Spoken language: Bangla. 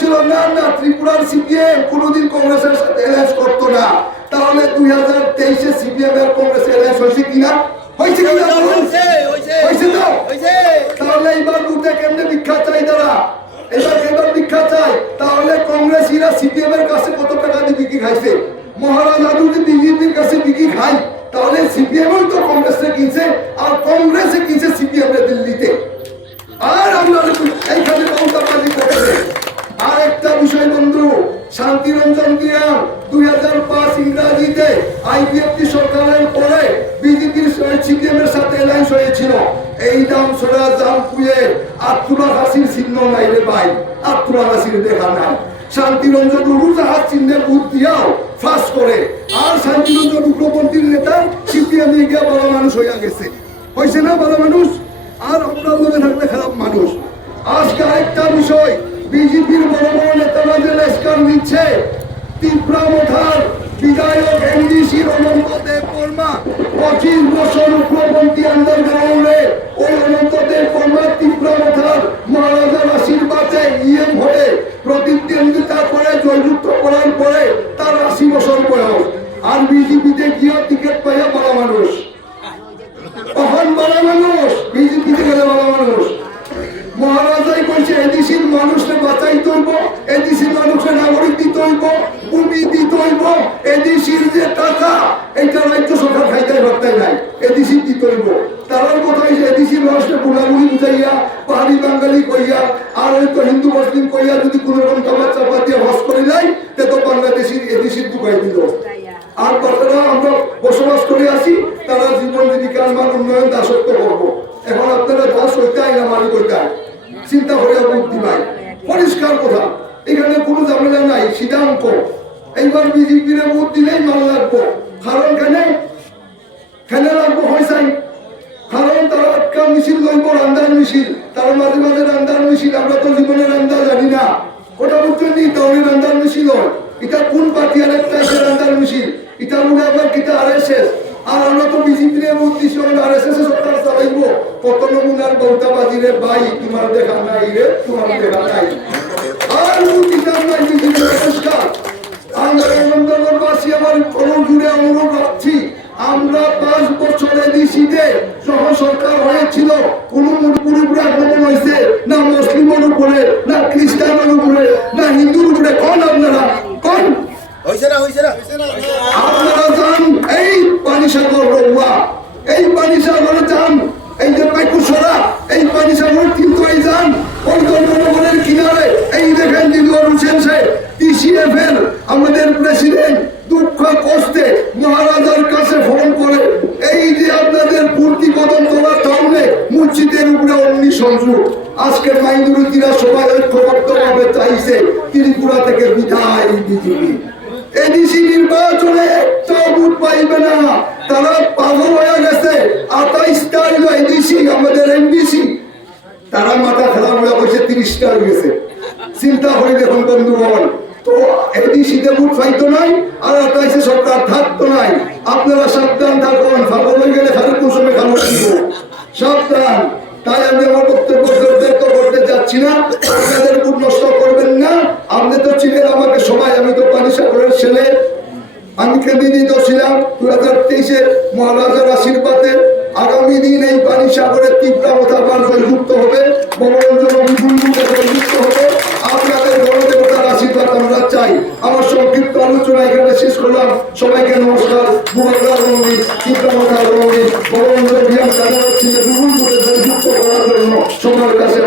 বলেছিল না না ত্রিপুরার সিপিএম কোনোদিন কংগ্রেসের সাথে অ্যালায়েন্স করতো না। তাহলে 2023-এ সিপিএম এর কংগ্রেস অ্যালায়েন্স হয়েছে কিনা? হয়েছে কিনা? হয়েছে তো? তাহলে এইবার বুঝতে কেমনে ভিক্ষা চাই তারা? এবার ভিক্ষা চাই। তাহলে কংগ্রেসীরা সিপিএম এর কাছে কত টাকা দিয়ে বিক্রি খাইছে? মহারাজা যদি বিজেপির কাছে বিক্রি খাই তাহলে সিপিএম তো কংগ্রেসে কিনছে আর কংগ্রেসে কিনছে সিপিএম এর দিল্লিতে। আর আমরা এইখানে কৌতাবাজি করে আর একটা বিষয় বন্ধু, শান্তিরঞ্জন দিয়ান 2005 ইংরাজিতে আইপিএফটি সরকারের পরে বিজেপির সিপিএম এর সাথে অ্যালায়েন্স হয়েছিল। এই দাম ছড়া জাম পুয়ে আব্দুল হাসির চিহ্ন নাই রে ভাই, আব্দুল হাসির দেখা নাই। শান্তিরঞ্জন উড়োজাহাজ চিহ্নের বুথ দিয়াও ফাঁস করে আর শান্তিরঞ্জন উগ্রপন্থীর নেতা সিপিএম এ গিয়া ভালো মানুষ হইয়া গেছে। হয়েছে না ভালো মানুষ? আর আমরা মনে থাকলে খারাপ মানুষ। আজকে আরেকটা বিষয়, বিজেপির বড় বড় নেতারা যে লেস্কার নিচ্ছে, তীব্রামথার বিধায়ক এনডিসির অনন্ত দেব বর্মা 25 বছর উগ্রপন্থী আন্ডারগ্রাউন্ডে ওই অনন্ত দেব বর্মা তীব্রামথার মহারাজার আশীর্বাদে ইএম হয়ে প্রতিদ্বন্দ্বিতা করে জয়যুক্ত করার পরে তার 80 বছর বয়স। আর বিজেপিতে গিয়ে টিকিট পাইয়া বড় মানুষ, তখন বড় মানুষ, বিজেপিতে গেলে বড় মানুষ। মহারাজাই কইছে এডিসির মানুষকে বাঁচাইতে হইব, এডিসির মানুষকে নাগরিক দিতে হইব, ভূমি দিতে হইব, এডিসির যে টাকা এইটা রাজ্য সরকার খাইতে পারতে নাই, এডিসি দিতে হইব। তার কথা হয়েছে এডিসির মানুষকে বুড়াবুড়ি বুঝাইয়া পাহাড়ি বাঙালি কইয়া আর হয়তো হিন্দু মুসলিম কইয়া যদি কোনো রকম খাবার চাপা দিয়ে হস করে নাই তে তো বাংলাদেশির এডিসির ঢুকাই দিল। আর বাচ্চারা আমরা বসবাস করে আসি, তারা জীবন জীবিকার মান উন্নয়ন দাসত্ব করবো। এখন আপনারা দাস হইতে না মালিক হইতে চিন্তা করে বুদ্ধি নাই, পরিষ্কার কথা, এখানে কোনো ঝামেলা নাই, সিধা অঙ্ক। এইবার বিজেপির ভোট দিলেই মাল লাগবো, কারণ খেলে লাগবো হয়েছে, কারণ তারা একটা মিছিল লইব রান্দার মিছিল, তার মাঝে মাঝে রান্দার মিছিল, আমরা তো জীবনে রান্দা জানি না, ওটা বুঝছেন নি তাহলে রান্দার মিছিল হয়। এটা কোন পার্টি আর একটা রান্দার মিছিল, এটা মনে আবার কিটা আরএসএস। আর আমরা তো বিজেপির উদ্দেশ্য আরএসএস সরকার চালাইব, কত নমুনার বৌতাবাজিরে ভাই তোমার দেখা নাই রে, তোমার দেখা নাই। আর কিতাব নাই বিজেপির পরিষ্কার। আমরা আনন্দবাসী আমার করণ জুড়ে অনুরোধ রাখছি, আমরা 5 বছরে দিশিতে সহ সরকার হয়েছিল, কোন মুরপুরের উপরে আক্রমণ হয়েছে না, মুসলিমের উপরে না, খ্রিস্টানের উপরে না, হিন্দুর উপরে, কোন আপনারা কোন আপনারা যান এই পানিসাগর রৌয়া, এই পানিসাগরে যান, এই যে পাইকুসরা, এই পানিসাগর কিন্তু এই যান ওই জনগণের কিনারে, এই দেখেন দিলওয়ার হোসেন সাহেব টিসিএফ এর আমাদের প্রেসিডেন্ট দুঃখ কষ্টে মহারাজার কাছে ফোন করে এই যে আপনাদের পূর্তি কদম তোলার টাউনে মসজিদের উপরে অগ্নি সংযোগ, আজকে মাইনরিটিরা সবাই ঐক্যবদ্ধভাবে চাইছে ত্রিপুরা থেকে বিদায় বিজেপি। এডিসি নির্বাচনে একটা ভোট পাইবে না, তারা পাগল হয়ে গেছে। 28টা হইলো এডিসি, আমাদের এমডিসি, তারা মাথা খেলা হয়ে বসে 30টা হয়ে গেছে। চিন্তা করে দেখুন বন্ধুগণ, তো এডিসিতে ভোট পাইতো নাই আর 28-এ সরকার থাকতো নাই। আপনারা সাবধান থাকুন, পাগল হয়ে গেলে খালি কুসুমে খালো দিব, সাবধান। তাই আমি আমার বক্তব্য করতে যাচ্ছি না, আপনাদের ভোট নষ্ট করবেন না। আপনি তো ছিলেন আমাকে সবাই, আমি তো পানিসাগরের ছেলে, আমি ক্যান্ডিডেট ছিলাম 2023-এ মহারাজার আশীর্বাদে। আগামী দিন এই পানিসাগরের তীব্রামথা আবার জয়যুক্ত হবে, মনোরঞ্জন জয়যুক্ত হবে। আপনাদের গণদেবতার আশীর্বাদ আমরা চাই। আমার সংক্ষিপ্ত আলোচনা এখানে শেষ করলাম। সবাইকে নমস্কার। তীব্রামথা মনোরঞ্জন বিহার জয়যুক্ত করার জন্য সবার কাছে